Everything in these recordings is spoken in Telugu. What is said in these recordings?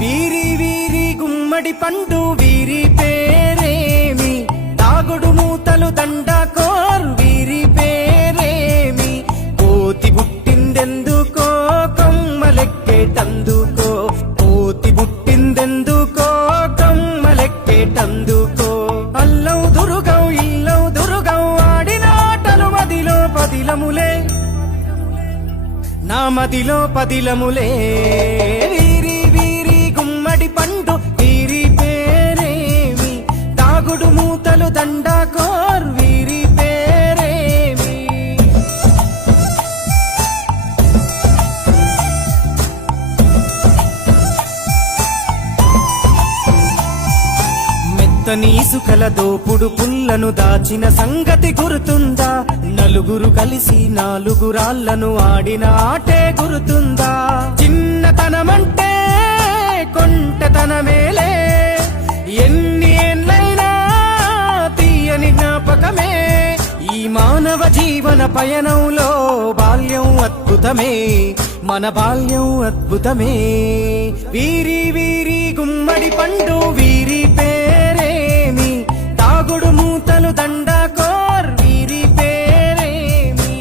వీరి వీరి గుమ్మడి పండు వీరి పేరేమి, తాగుడు మూతలు దండాకోర్ వీరి పేరేమి, కోతి పుట్టిందెందుకో కొమ్మలెక్కేటందుకో, కోతి పుట్టిందెందుకో కొమ్మలెక్కేటందుకో, అల్లం దురుగం ఇల్లం దురుగం ఆడిన ఆటలు మదిలో పదిలములే, నా మదిలో పదిలములే. వీరి వీరి గుమ్మడి పండు వీరి పేరేమి, తాగుడు మూతలు దండాకోర్ వీరి పేరేమి. మెత్తని ఇసుకల దోపుడు పుల్లను దాచిన సంగతి గుర్తుందా, నలుగురు కలిసి నాలుగురాళ్లను ఆడిన ఆటే గుర్తుందా, చిన్నతనమంటే కొంటతనమేలే, ఎన్ని ఏళ్ళైనా తీయని జ్ఞాపకమే, ఈ మానవ జీవన పయనంలో బాల్యం అద్భుతమే, మన బాల్యం అద్భుతమే. వీరి వీరి గుమ్మడి పండు వీరి పేరేమి, తాగుడు మూతలు దండాకోర్ వీరి పేరేమి.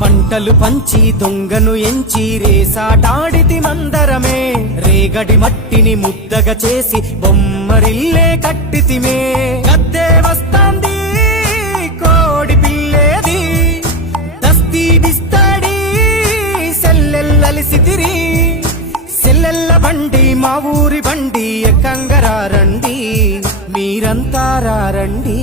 పంటలు పంచి దొంగను ఎంచి రేసాటాడితి మందరమే, రేగడి మట్టిని ముద్దగా చేసి బొమ్మరిల్లే కట్టితిమే, గద్దే వస్తాంది కోడి పిల్లేది, దస్తీ దిస్తాడి సెల్లెల్లలిసితిరి, సెల్లెల్ల బండి మా ఊరి బండి ఎక్కంగరారండి, మీరంతా రారండి.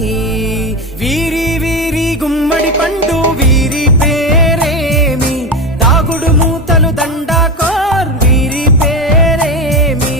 వీరి వీరి గుమ్మడి పండు వీరి పేరేమి, తాగుడు మూతలు దండాకోర్ వీరి పేరేమి.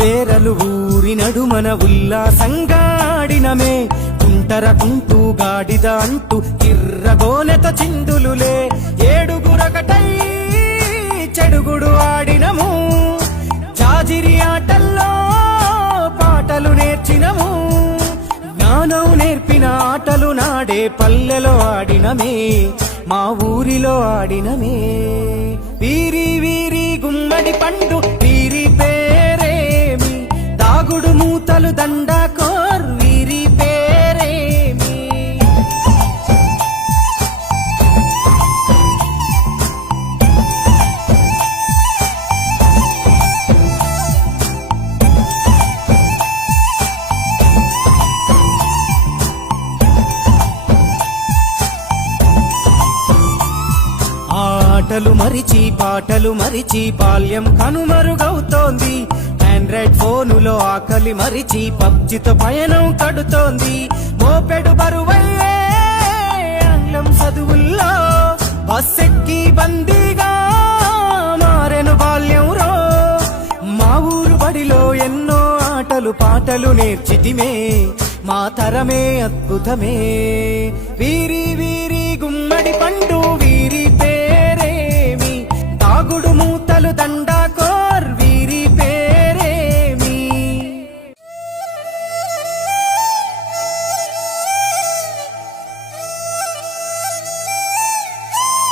బేరలు ఊరి నడుమన ఉల్లాసంగాడినమే, కుంటరకుంటూ గాడిద అంటూ కిర్రగోనెత చిందులులే, ఏడుగురకటై చెడుగుడు ఆడినము, జాజిరి ఆటల్లో పాటలు నేర్చినము, జ్ఞానం నేర్పిన ఆటలు నాడే పల్లెలో ఆడినమే, మా ఊరిలో ఆడినమే. వీరి వీరి గుమ్మడి పండు వీరి పేరేమి, తాగుడు మూతలు దండాకోర్ వీరి పేరేమి. ఆటలు మరిచి పాటలు మరిచి బాల్యం కనుమరుగవుతోంది, ఆండ్రాయిడ్ ఫోనులో ఆకలి మరిచి పబ్జితో పయనం కడుతోంది, మోపెడు బరువయ్యే ఆంగ్లం చదువుల్లో బస్సెక్కి బందీగా మారెను బాల్యం రో, మా ఊరు బడిలో ఎన్నో ఆటలు పాటలు నేర్చితిమే, మా తరమే అద్భుతమే.